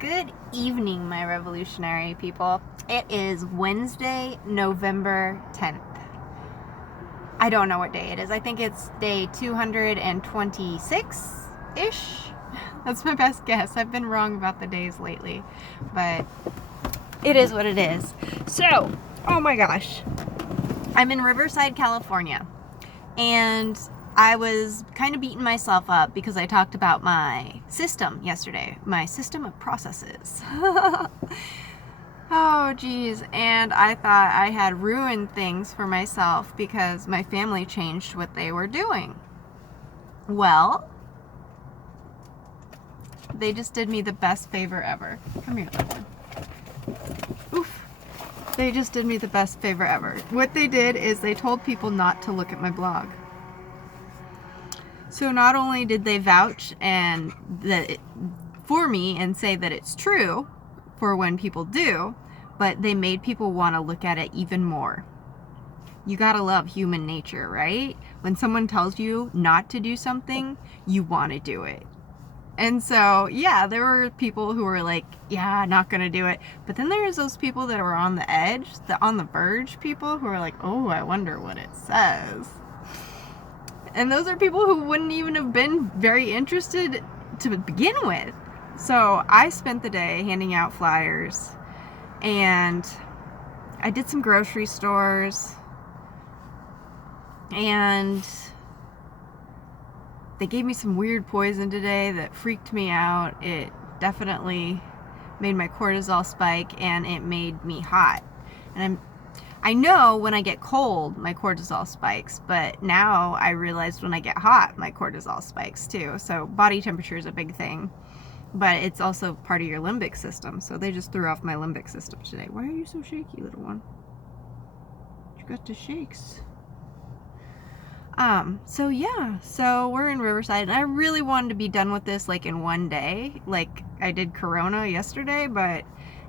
Good evening, my revolutionary people. It is Wednesday, November 10th. I don't know what day it is. I think it's day 226-ish. That's my best guess. I've been wrong about the days lately, but it is what it is. So, oh my gosh. I'm in Riverside, California, and I was kind of beating myself up because I talked about my system yesterday, my system of processes. Oh geez, and I thought I had ruined things for myself because my family changed what they were doing. Well, they just did me the best favor ever. Come here, little one. Oof. They just did me the best favor ever. What they did is they told people not to look at my blog. So not only did they vouch for me and say that it's true for when people do, but they made people want to look at it even more. You gotta love human nature, right? When someone tells you not to do something, you want to do it. And so, yeah, there were people who were like, yeah, not gonna do it. But then there's those people that were on the edge, on the verge people who are like, oh, I wonder what it says. And those are people who wouldn't even have been very interested to begin with. So I spent the day handing out flyers, and I did some grocery stores, and they gave me some weird poison today that freaked me out. It definitely made my cortisol spike, and it made me hot. And I know when I get cold, my cortisol spikes, but now I realized when I get hot, my cortisol spikes too. So body temperature is a big thing, but it's also part of your limbic system. So they just threw off my limbic system today. Why are you so shaky, little one? You got the shakes. So yeah, so we're in Riverside, and I really wanted to be done with this like in one day, like I did Corona yesterday, but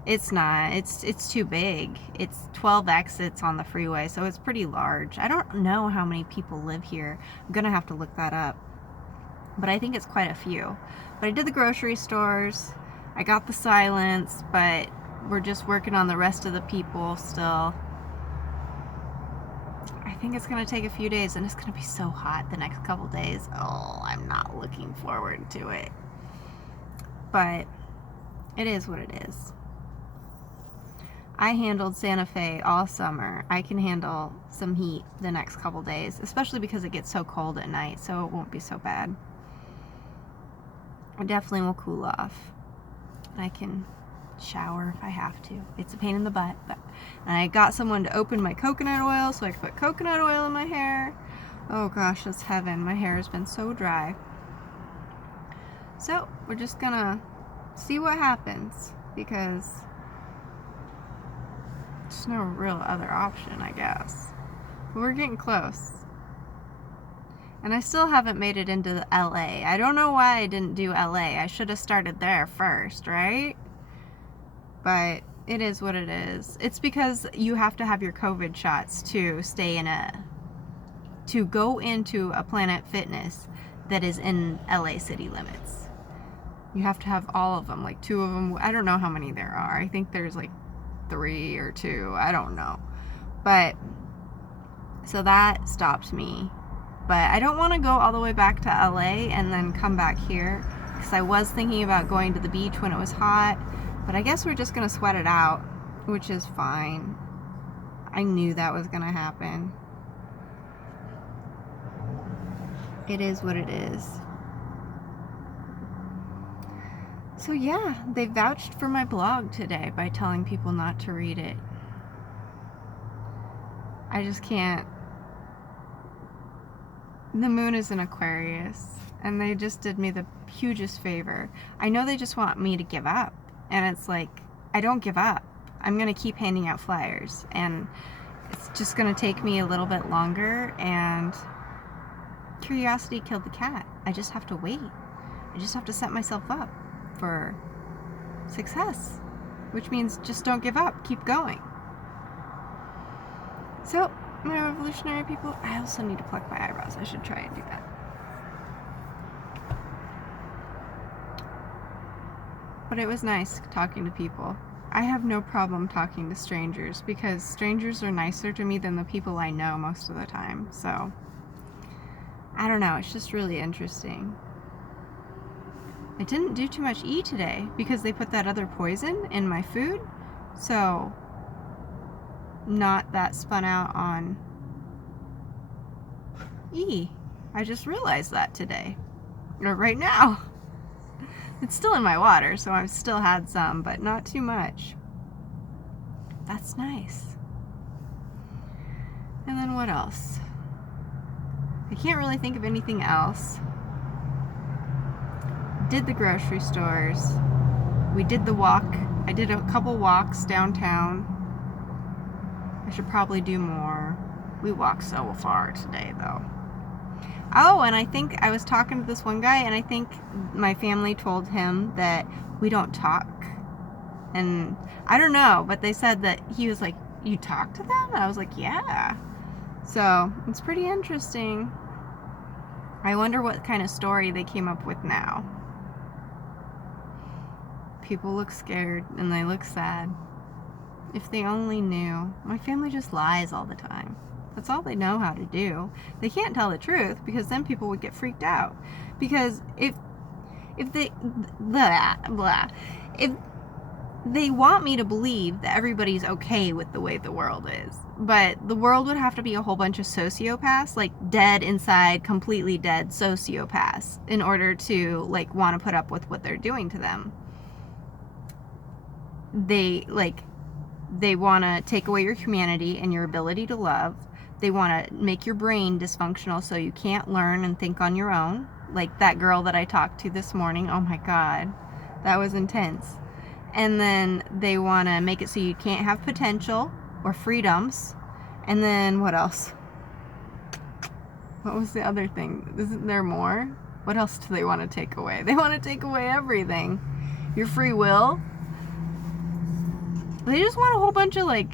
it's not. It's too big. It's 12 exits on the freeway, so it's pretty large. I don't know how many people live here. I'm gonna have to look that up, but I think it's quite a few. But I did the grocery stores, I got the silence, but we're just working on the rest of the people still. I think it's gonna take a few days, and it's gonna be so hot the next couple days. Oh, I'm not looking forward to it, but it is what it is. I handled Santa Fe all summer. I can handle some heat the next couple days, especially because it gets so cold at night, so it won't be so bad. It definitely will cool off. I can shower if I have to. It's a pain in the butt, but and I got someone to open my coconut oil so I could put coconut oil in my hair. Oh gosh, that's heaven. My hair has been so dry. So we're just gonna see what happens, because there's no real other option, I guess. But we're getting close. And I still haven't made it into LA. I don't know why I didn't do LA. I should have started there first, right? But it is what it is. It's because you have to have your COVID shots to go into a Planet Fitness that is in LA city limits. You have to have all of them, like 2 of them. I don't know how many there are. I think there's like 3 or 2, I don't know. But so that stopped me. But I don't want to go all the way back to LA and then come back here, because I was thinking about going to the beach when it was hot, but I guess we're just gonna sweat it out, which is fine. I knew that was gonna happen. It is what it is. So yeah, they vouched for my blog today by telling people not to read it. I just can't. The moon is in Aquarius, and they just did me the hugest favor. I know they just want me to give up, and it's like, I don't give up. I'm gonna keep handing out flyers, and it's just gonna take me a little bit longer, and curiosity killed the cat. I just have to wait. I just have to set myself up for success, which means just don't give up, keep going. So, my revolutionary people, I also need to pluck my eyebrows. I should try and do that. But it was nice talking to people. I have no problem talking to strangers because strangers are nicer to me than the people I know most of the time. So, I don't know. It's just really interesting. I didn't do too much E today because they put that other poison in my food. So, not that spun out on E. I just realized that today. Or right now. It's still in my water, so I've still had some, but not too much. That's nice. And then what else? I can't really think of anything else. Did the grocery stores. We did the walk. I did a couple walks downtown. I should probably do more. We walked so far today, though. Oh, and I think I was talking to this one guy, and I think my family told him that we don't talk. And I don't know, but they said that he was like, you talk to them? And I was like, yeah. So, it's pretty interesting. I wonder what kind of story they came up with now. People look scared, and they look sad. If they only knew. My family just lies all the time. That's all they know how to do. They can't tell the truth because then people would get freaked out. Because if they if they want me to believe that everybody's okay with the way the world is, but the world would have to be a whole bunch of sociopaths, like dead inside, completely dead sociopaths, in order to like want to put up with what they're doing to them. They want to take away your humanity and your ability to love. They want to make your brain dysfunctional so you can't learn and think on your own. Like that girl that I talked to this morning. Oh my God, that was intense. And then they want to make it so you can't have potential or freedoms. And then what else? What was the other thing? Isn't there more? What else do they want to take away? They want to take away everything. Your free will. They just want a whole bunch of like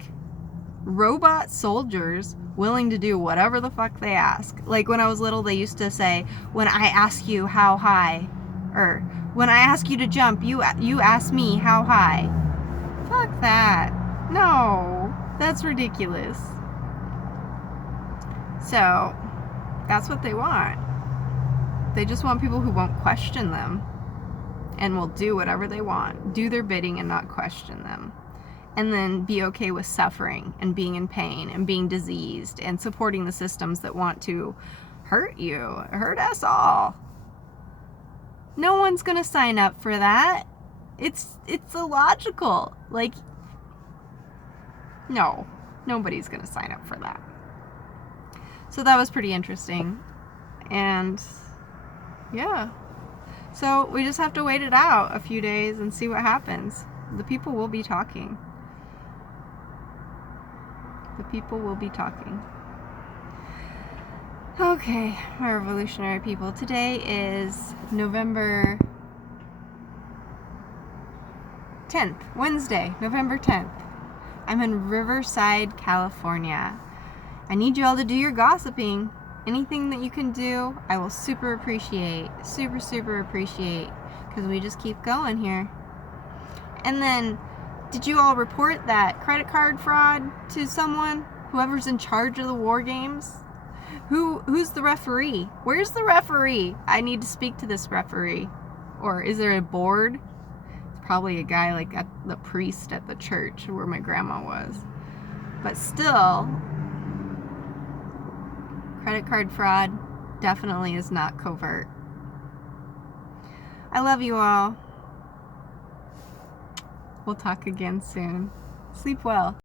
robot soldiers willing to do whatever the fuck they ask. Like when I was little, they used to say, when I ask you how high, or when I ask you to jump, you ask me how high. Fuck that. No, that's ridiculous. So, that's what they want. They just want people who won't question them and will do whatever they want, do their bidding and not question them. And then be okay with suffering and being in pain and being diseased and supporting the systems that want to hurt you, hurt us all. No one's gonna sign up for that. It's illogical. Like, no, nobody's gonna sign up for that. So that was pretty interesting. And yeah. So we just have to wait it out a few days and see what happens. The people will be talking. The people will be talking. Okay, my revolutionary people. Today is November 10th, Wednesday, November 10th. I'm in Riverside, California. I need you all to do your gossiping. Anything that you can do, I will super appreciate. Super, super appreciate. Because we just keep going here. And then, did you all report that credit card fraud to someone? Whoever's in charge of the war games? Who's the referee? Where's the referee? I need to speak to this referee. Or is there a board? It's probably a guy like at the priest at the church where my grandma was. But still, credit card fraud definitely is not covert. I love you all. We'll talk again soon. Sleep well.